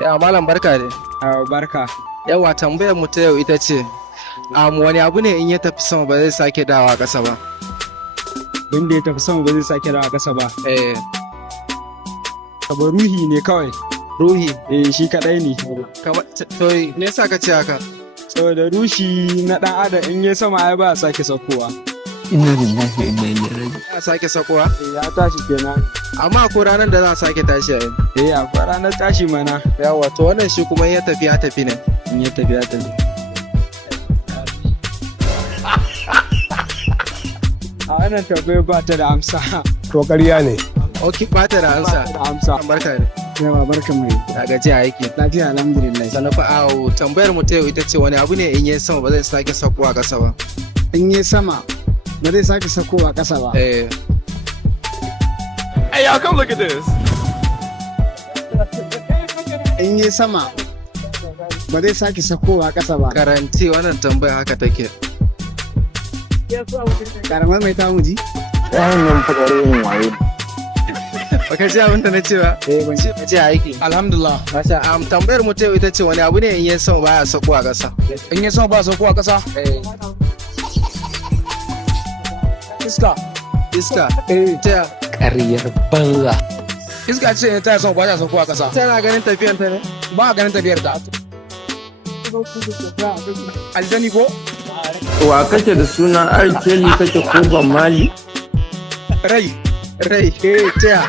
Ya malam barka ne. Barka. Yawa tambayar mu ta yau ita ce, wani abu ne in ya tafi sama ba zai sake dawa ƙasa ba? Wanda ya tafi sama ba zai sake dawa ƙasa ba. Kaba ruhi ne kawai. Ruhi? Shi kadai ne. To me yasa ka ce haka? Saboda rushi na ɗan adam in ya sama ai ba a sake saukowa. Inna lillahi wa inna ilaihi raji'un. A sake sakowa? Ya tashi kenan. Amma ko ranar da za a sake tashi a yi. Akwai ranar tashi mana. Yawa to wannan shi kuma in ya tafi ya tafi ne. In ya tafi ya tafi. A wannan tambayar ba ta da amsa. To ƙarya ne. Ok, ba ta da amsa. Ba ta da amsa. Barka ne. Yawa barka mai. Ya gaji a aiki. Lafiya alhamdulillah. Sannan fa tambayar mu ta yau ita ce wani abu ne in ya sama ba zai sake sakowa ƙasa ba? In ya sama ba zai sake saukowa ƙasa ba. Hey, y'all come look at this. In ya sama ba zai sake saukowa ƙasa ba. Karanti wannan tambaya haka take. Karamar mai tamu ji? Wannan fadare yin wayo. Baka ji abin da na ce ba? Ban ce. Ka ce aiki. Alhamdulillah. Masha tambayar mu ta yau ita ce wani abu ne in ya sama baya sakowa ƙasa? In ya sama ba saukowa ƙasa? Iska. Iska. Ta Ƙaryar banza. Iska ce ne ta sama ba ta saukowa ƙasa. tana ganin tafiyan ta ne? Ba a ganin tafiyar ta. Aljani ko? Wa kake da suna Arkeli kake ko ban mali? Rai. Rai. Ta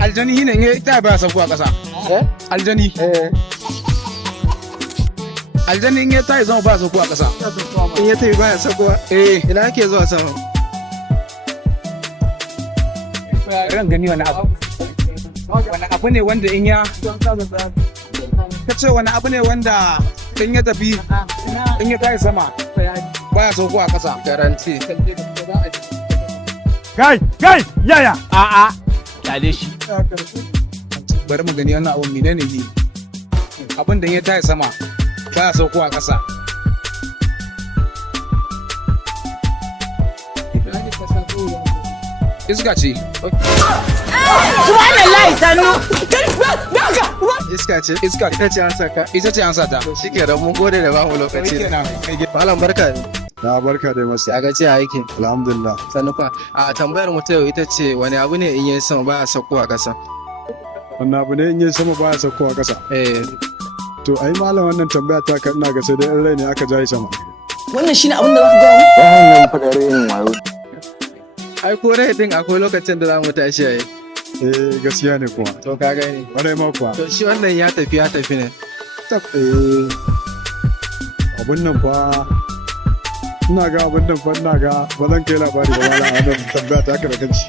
Aljani shi ne in ta ba saukowa ƙasa. Aljani. Aljani in ya ta zama ba saukowa ƙasa. in ya tafi baya sakowa? Ina ake zuwa sama? Ran gani wani abu. Wani abu ne wanda in ya ka ce wani abu ne wanda in ya tafi in ya tayi sama baya saukowa ƙasa. Garanti. Kai, yaya. A'a. Kyale shi. Bari mu gani wannan abun menene ne. Abin da in ya tayi sama baya saukowa ƙasa. Iska ce. Subhanallah sannu. Iska ce? Iska. Ita ce an saka? Ita ce an sata. Shi ke da mun gode da bamu lokaci. Malam barka ne. Na barka dai masu. Ya gaji a aikin. Alhamdulillah. Sannu fa. Tambayar mu ta yau ita ce wani abu ne in ya sama baya sakowa ƙasa? Wannan abu ne in yi sama baya saukowa ƙasa. To ai malam wannan tambaya ta kan ina ga sai dai in rai ne aka jaye sama. Wannan shine abin da za ka gaya mu? Wannan fadare yin wayo. Ai ko rai din akwai lokacin da za mu tashi yayi. Gaskiya ne kuwa. To ka gani. Ƙwarai ma kuwa. To shi wannan ya tafi ne. Abun nan fa ina ga abun nan fa ina ga ba zan kai labari ba malam wannan tambaya ta ka da kanci.